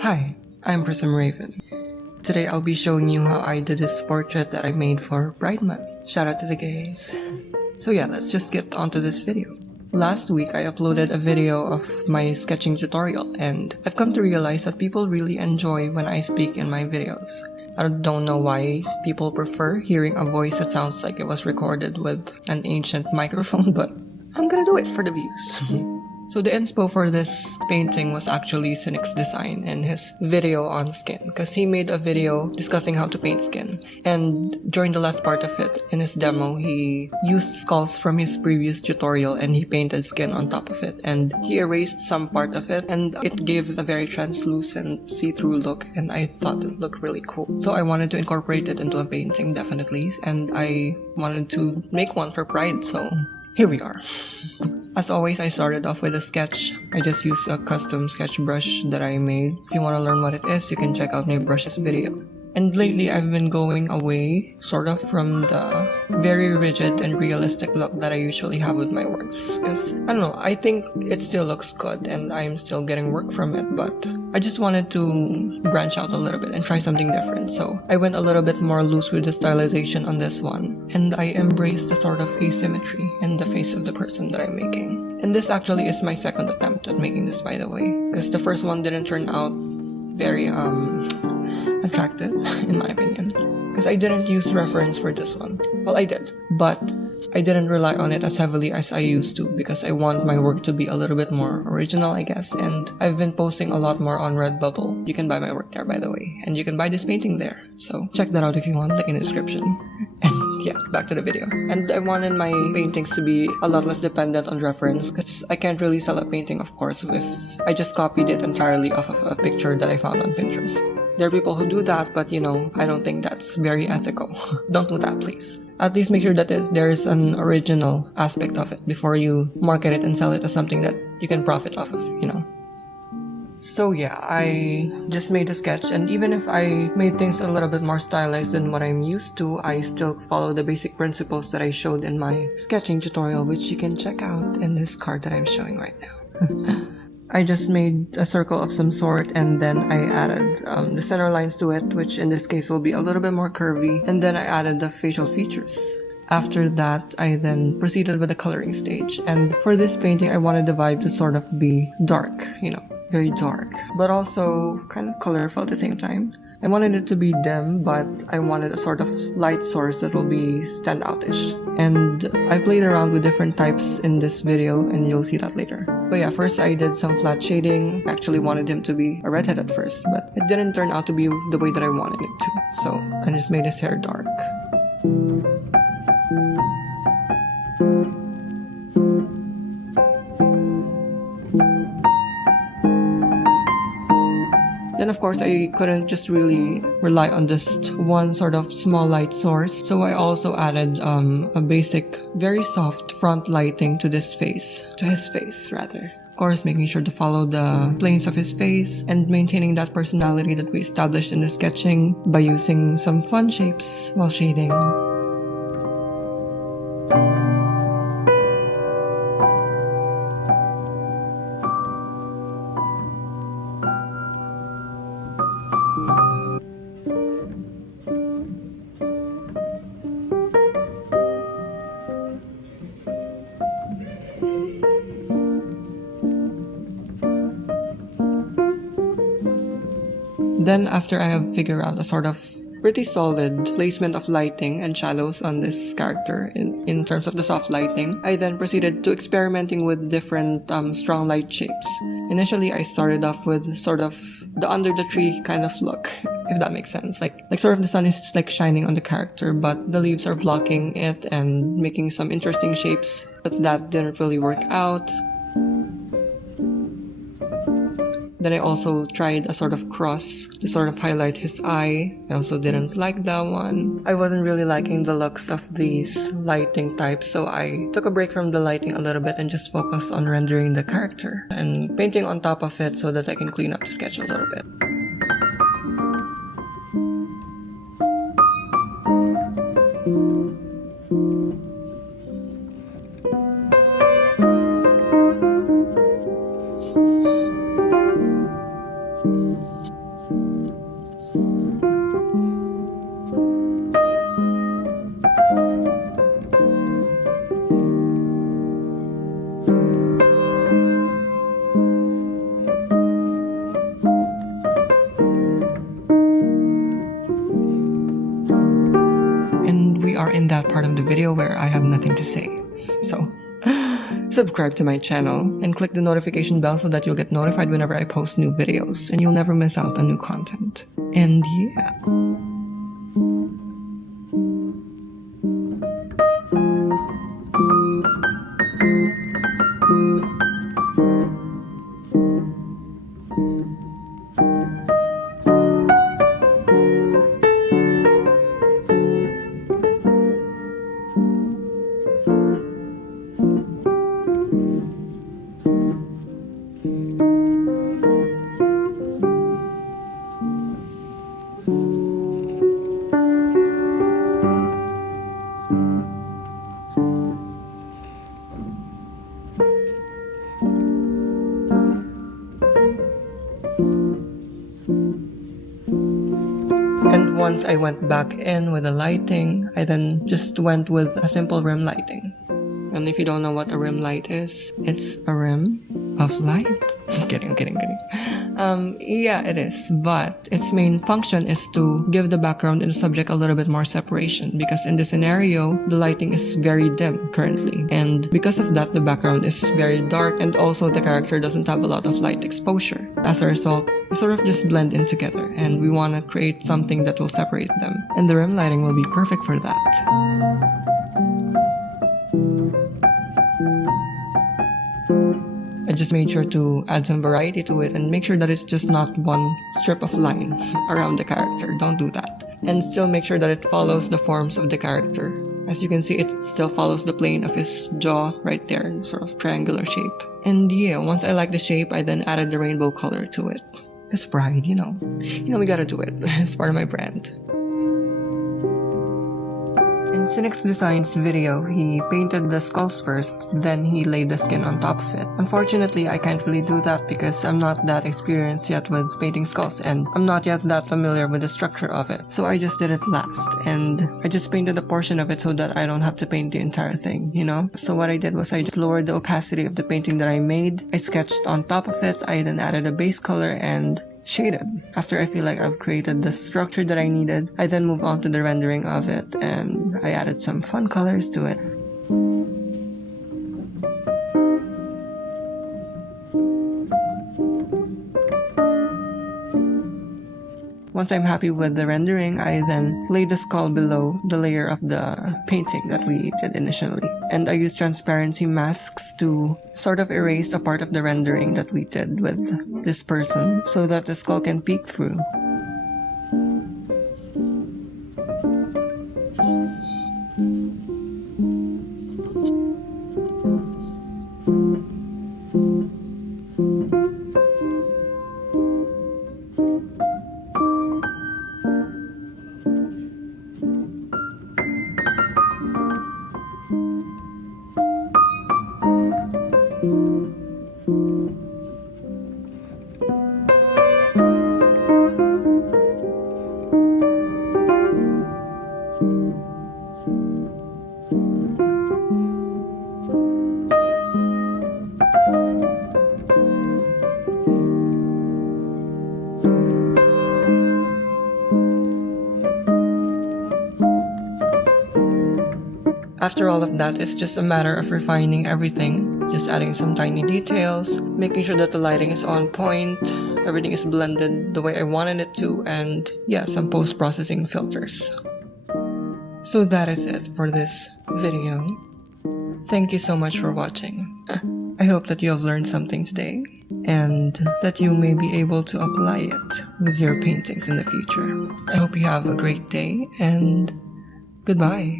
Hi, I'm Prism Raven. Today I'll be showing you how I did this portrait that I made for Pride Month. Shout out to the gays. So yeah, let's just get onto this video. Last week I uploaded a video of my sketching tutorial and I've come to realize that people really enjoy when I speak in my videos. I don't know why people prefer hearing a voice that sounds like it was recorded with an ancient microphone, but I'm gonna do it for the views. So the inspo for this painting was actually Cynic's design and his video on skin, because he made a video discussing how to paint skin, and during the last part of it, in his demo, he used skulls from his previous tutorial and he painted skin on top of it, and he erased some part of it and it gave a very translucent see-through look, and I thought it looked really cool. So I wanted to incorporate it into a painting, definitely, and I wanted to make one for Pride, so here we are. As always, I started off with a sketch. I just used a custom sketch brush that I made. If you want to learn what it is, you can check out my brushes video. And lately, I've been going away, sort of, from the very rigid and realistic look that I usually have with my works. Because, I don't know, I think it still looks good and I'm still getting work from it, but I just wanted to branch out a little bit and try something different. So I went a little bit more loose with the stylization on this one. And I embraced the sort of asymmetry in the face of the person that I'm making. And this actually is my second attempt at making this, by the way. Because the first one didn't turn out very, attractive, in my opinion, because I didn't use reference for this one. Well, I did, but I didn't rely on it as heavily as I used to because I want my work to be a little bit more original, I guess, and I've been posting a lot more on Redbubble. You can buy my work there, by the way, and you can buy this painting there, so check that out if you want, link in the description. And yeah, back to the video. And I wanted my paintings to be a lot less dependent on reference because I can't really sell a painting, of course, if I just copied it entirely off of a picture that I found on Pinterest. There are people who do that, but you know, I don't think that's very ethical. Don't do that, please. At least make sure that there is an original aspect of it before you market it and sell it as something that you can profit off of, you know. So yeah, I just made a sketch, and even if I made things a little bit more stylized than what I'm used to, I still follow the basic principles that I showed in my sketching tutorial, which you can check out in this card that I'm showing right now. I just made a circle of some sort, and then I added the center lines to it, which in this case will be a little bit more curvy, and then I added the facial features. After that, I then proceeded with the coloring stage, and for this painting I wanted the vibe to sort of be dark, you know, very dark, but also kind of colorful at the same time. I wanted it to be dim, but I wanted a sort of light source that will be standoutish. And I played around with different types in this video, and you'll see that later. But yeah, first I did some flat shading. I actually wanted him to be a redhead at first, but it didn't turn out to be the way that I wanted it to. So I just made his hair dark. Then of course I couldn't just really rely on just one sort of small light source, so I also added a basic, very soft front lighting to his face rather. Of course, making sure to follow the planes of his face and maintaining that personality that we established in the sketching by using some fun shapes while shading. Then after I have figured out a sort of pretty solid placement of lighting and shadows on this character in terms of the soft lighting, I then proceeded to experimenting with different strong light shapes. Initially, I started off with sort of the under the tree kind of look, if that makes sense. Like sort of the sun is like shining on the character, but the leaves are blocking it and making some interesting shapes, but that didn't really work out. Then I also tried a sort of cross to sort of highlight his eye. I also didn't like that one. I wasn't really liking the looks of these lighting types, so I took a break from the lighting a little bit and just focused on rendering the character and painting on top of it so that I can clean up the sketch a little bit. We are in that part of the video where I have nothing to say. So, subscribe to my channel and click the notification bell so that you'll get notified whenever I post new videos and you'll never miss out on new content. And yeah. And once I went back in with the lighting, I then just went with a simple rim lighting. And if you don't know what a rim light is, it's a rim of light. I'm kidding. Yeah, it is. But its main function is to give the background and subject a little bit more separation, because in this scenario, the lighting is very dim currently. And because of that, the background is very dark, and also the character doesn't have a lot of light exposure. As a result, they sort of just blend in together, and we want to create something that will separate them. And the rim lighting will be perfect for that. I just made sure to add some variety to it and make sure that it's just not one strip of line around the character. Don't do that. And still make sure that it follows the forms of the character. As you can see, it still follows the plane of his jaw right there, sort of triangular shape. And yeah, once I liked the shape, I then added the rainbow color to it. It's pride, you know. We gotta do it. It's part of my brand. In Cynic's Design's video, he painted the skulls first, then he laid the skin on top of it. Unfortunately, I can't really do that because I'm not that experienced yet with painting skulls, and I'm not yet that familiar with the structure of it. So I just did it last, and I just painted a portion of it so that I don't have to paint the entire thing, So what I did was I just lowered the opacity of the painting that I made. I sketched on top of it, I then added a base color and shaded. After I feel like I've created the structure that I needed, I then moved on to the rendering of it, and I added some fun colors to it. Once I'm happy with the rendering, I then laid the skull below the layer of the painting that we did initially. And I used transparency masks to sort of erase a part of the rendering that we did with this person so that the skull can peek through. After all of that, it's just a matter of refining everything, just adding some tiny details, making sure that the lighting is on point, everything is blended the way I wanted it to, and yeah, some post-processing filters. So that is it for this video. Thank you so much for watching. I hope that you have learned something today, and that you may be able to apply it with your paintings in the future. I hope you have a great day, and goodbye.